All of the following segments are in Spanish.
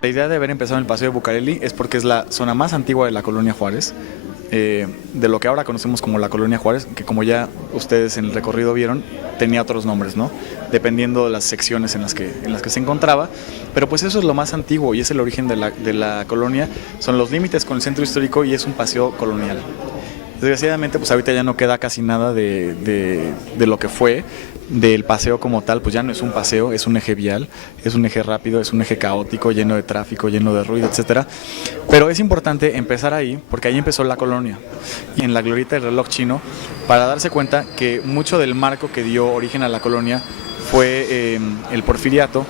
La idea de haber empezado en el Paseo de Bucareli es porque es la zona más antigua de la Colonia Juárez, de lo que ahora conocemos como la Colonia Juárez, que como ya ustedes en el recorrido vieron, tenía otros nombres, ¿no? Dependiendo de las secciones en las que se encontraba, pero pues eso es lo más antiguo y es el origen de la colonia, son los límites con el centro histórico y es un paseo colonial. Desgraciadamente, pues ahorita ya no queda casi nada de lo que fue, del paseo como tal, pues ya no es un paseo, es un eje vial, es un eje rápido, es un eje caótico, lleno de tráfico, lleno de ruido, etcétera. Pero es importante empezar ahí, porque ahí empezó la colonia, y en la glorieta del reloj chino, para darse cuenta que mucho del marco que dio origen a la colonia fue el Porfiriato,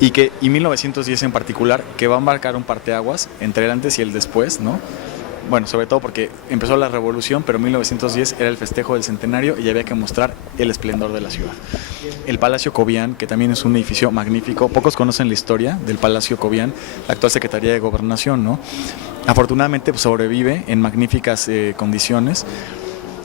y 1910 en particular, que va a marcar un parteaguas entre el antes y el después, ¿no? Bueno, sobre todo porque empezó la revolución, pero 1910 era el festejo del centenario y había que mostrar el esplendor de la ciudad. El Palacio Cobián, que también es un edificio magnífico, pocos conocen la historia del Palacio Cobián, la actual Secretaría de Gobernación, ¿no? Afortunadamente pues, sobrevive en magníficas condiciones.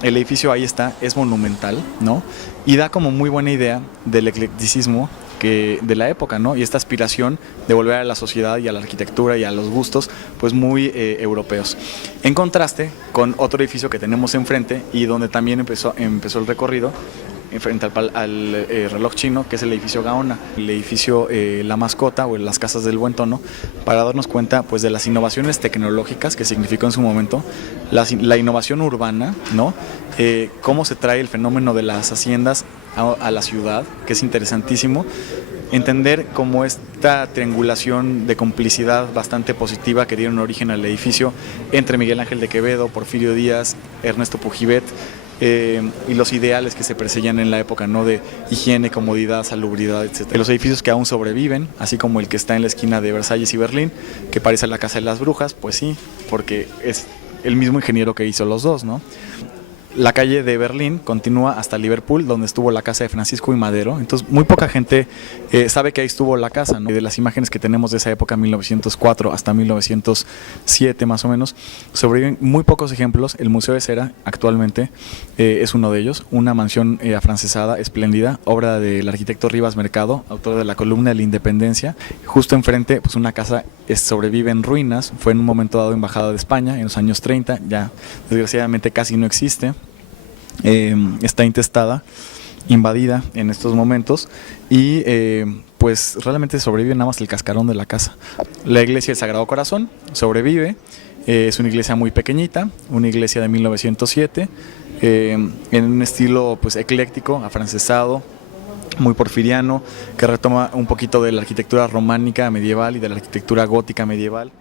El edificio ahí está, es monumental, ¿no? Y da como muy buena idea del eclecticismo de la época, ¿no? Y esta aspiración de volver a la sociedad y a la arquitectura y a los gustos, pues muy europeos. En contraste con otro edificio que tenemos enfrente y donde también empezó el recorrido, frente al reloj chino, que es el edificio Gaona, el edificio La Mascota o las Casas del Buen Tono, para darnos cuenta pues de las innovaciones tecnológicas que significó en su momento, la innovación urbana, ¿no? Cómo se trae el fenómeno de las haciendas a la ciudad, que es interesantísimo, entender cómo esta triangulación de complicidad bastante positiva que dieron origen al edificio entre Miguel Ángel de Quevedo, Porfirio Díaz, Ernesto Pujibet, y los ideales que se perseguían en la época, ¿no? De higiene, comodidad, salubridad, etc. Los edificios que aún sobreviven, así como el que está en la esquina de Versalles y Berlín, que parece la Casa de las Brujas, pues sí, porque es el mismo ingeniero que hizo los dos, ¿no? La calle de Berlín continúa hasta Liverpool, donde estuvo la casa de Francisco y Madero. Entonces, muy poca gente sabe que ahí estuvo la casa, ¿no? De las imágenes que tenemos de esa época, 1904 hasta 1907 más o menos, sobreviven muy pocos ejemplos. El Museo de Cera, actualmente, es uno de ellos. Una mansión afrancesada, espléndida, obra del arquitecto Rivas Mercado, autor de la columna de la Independencia. Justo enfrente, pues una casa sobrevive en ruinas. Fue en un momento dado embajada de España, en los años 30, ya desgraciadamente casi no existe. Está intestada, invadida en estos momentos y pues realmente sobrevive nada más el cascarón de la casa. La iglesia del Sagrado Corazón sobrevive, es una iglesia muy pequeñita, una iglesia de 1907, en un estilo pues ecléctico, afrancesado, muy porfiriano, que retoma un poquito de la arquitectura románica medieval y de la arquitectura gótica medieval.